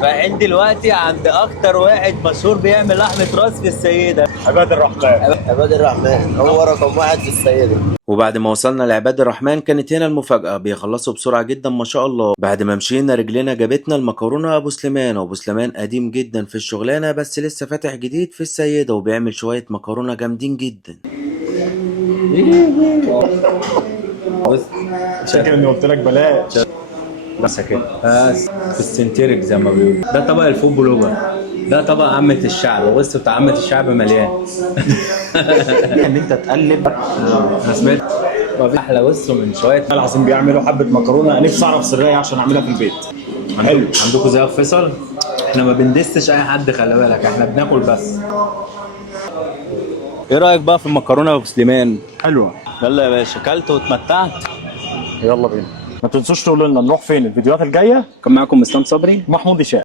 رايحين دلوقتي عند اكتر واحد مشهور بيعمل لحمة راس في السيدة، عباد الرحمن. عباد الرحمن هو رقم واحد في السيدة. وبعد ما وصلنا لعباد الرحمن كانت هنا المفاجأة، بيخلصوا بسرعة جدا ما شاء الله. بعد ما مشينا رجلنا جابتنا المكرونة أبو سليمان، وأبو سليمان قديم جدا في الشغلانة بس لسه فاتح جديد في السيدة، وبيعمل شوية مكرونة جامدين جدا. بص عشان كده اني قلت لك بلاش. بس كده بس في السنتيرك زي ما بيقولوا. ده طبق الفود بلوجر، ده طبق عامة الشعب. بص بتاع عامة الشعب مليان. ان انت تقلب. انا سمعت ما في احلى بص من شويه. العظيم بيعملوا حبه مكرونه، نفسي اعرف سريه عشان اعملها في البيت. حلو. عندكم زي فيصل، احنا ما بندستش اي حد، خلي بالك احنا بناكل بس. ايه رايك بقى في المكرونه ابو سليمان؟ حلوه. يلا يا باشا، اكلت واتمتعت. يلا بينا. ما تنسوش تقولوا لنا نروح فين الفيديوهات الجايه. كان معاكم اسلام صبري محمود هشام.